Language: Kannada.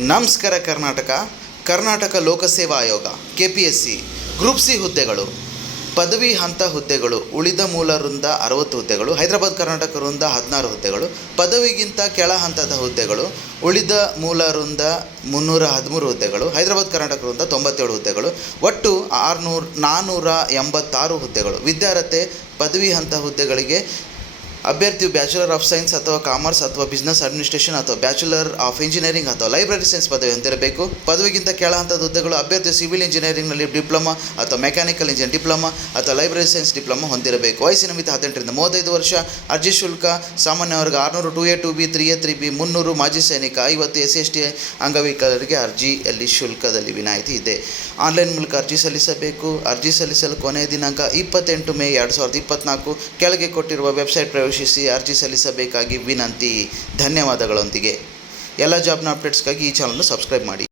ನಮಸ್ಕಾರ ಕರ್ನಾಟಕ ಲೋಕಸೇವಾ ಆಯೋಗ KPSC ಗ್ರೂಪ್ ಸಿ ಹುದ್ದೆಗಳು ಪದವಿ ಹಂತ ಹುದ್ದೆಗಳು ಉಳಿದ ಮೂಲ ವೃಂದ 60 ಹುದ್ದೆಗಳು, ಹೈದರಾಬಾದ್ ಕರ್ನಾಟಕ ವೃಂದ 16 ಹುದ್ದೆಗಳು, ಪದವಿಗಿಂತ ಕೆಳ ಹಂತದ ಹುದ್ದೆಗಳು ಉಳಿದ ಮೂಲ ವೃಂದ 313 ಹುದ್ದೆಗಳು, ಹೈದರಾಬಾದ್ ಕರ್ನಾಟಕ ವೃಂದ 97 ಹುದ್ದೆಗಳು, ಒಟ್ಟು 486 ಹುದ್ದೆಗಳು. ವಿದ್ಯಾರ್ಹತೆ ಪದವಿ ಹಂತ ಹುದ್ದೆಗಳಿಗೆ ಅಭ್ಯರ್ಥಿಯು ಬ್ಯಾಚುಲರ್ ಆಫ್ ಸೈನ್ಸ್ ಅಥವಾ ಕಾಮರ್ಸ್ ಅಥವಾ ಬಿಸ್ನೆಸ್ ಅಡ್ಮಿನಿಸ್ಟ್ರೇಷನ್ ಅಥವಾ ಬ್ಯಾಚುಲರ್ ಆಫ್ ಇಂಜಿನಿಯರಿಂಗ್ ಅಥವಾ ಲೈಬ್ರರಿ ಸೈನ್ಸ್ ಪದವಿ ಹೊಂದಿರಬೇಕು. ಪದವಿಗಿಂತ ಕೆಳ ಹಂತದ ಹುದ್ದೆಗಳು ಅಭ್ಯರ್ಥಿಯು ಸಿವಿಲ್ ಇಂಜಿನಿಯರಿಂಗ್ನಲ್ಲಿ ಡಿಪ್ಲೊಮಾ ಅಥವಾ ಮೆಕ್ಯಾನಿಕಲ್ ಇಂಜಿನಿಯರ್ ಡಿಪ್ಲೊಮಾ ಅಥವಾ ಲೈಬ್ರರಿ ಸೈನ್ಸ್ ಡಿಪ್ಲೊಮಾ ಹೊಂದಿರಬೇಕು. ವಯಸ್ಸಿನ ಮಿತಿ 18 ರಿಂದ 35 ವರ್ಷ. ಅರ್ಜಿ ಶುಲ್ಕ ಸಾಮಾನ್ಯ ವರ್ಗ 600, 2A 2B 3A 3B 300, ಮಾಜಿ ಸೈನಿಕ 50, SC/ST ಅಂಗವಿಕಲರಿಗೆ ಅರ್ಜಿಯಲ್ಲಿ ಶುಲ್ಕದಲ್ಲಿ ವಿನಾಯಿತಿ ಇದೆ. ಆನ್ಲೈನ್ ಮೂಲಕ ಅರ್ಜಿ ಸಲ್ಲಿಸಬೇಕು. ಅರ್ಜಿ ಸಲ್ಲಿಸಲು ಕೊನೆಯ ದಿನಾಂಕ 28 ಮೇ 2024. ಕೆಳಗೆ ಕೊಟ್ಟಿರುವ ವೆಬ್ಸೈಟ್ ಪ್ರವೇಶಿಸಿ ಅರ್ಜಿ ಸಲ್ಲಿಸಬೇಕಾಗಿ ವಿನಂತಿ. ಧನ್ಯವಾದಗಳೊಂದಿಗೆ ಎಲ್ಲ ಜಾಬ್ನ ಅಪ್ಡೇಟ್ಸ್ಗಾಗಿ ಈ ಚಾನಲ್ನ ಸಬ್ಸ್ಕ್ರೈಬ್ ಮಾಡಿ.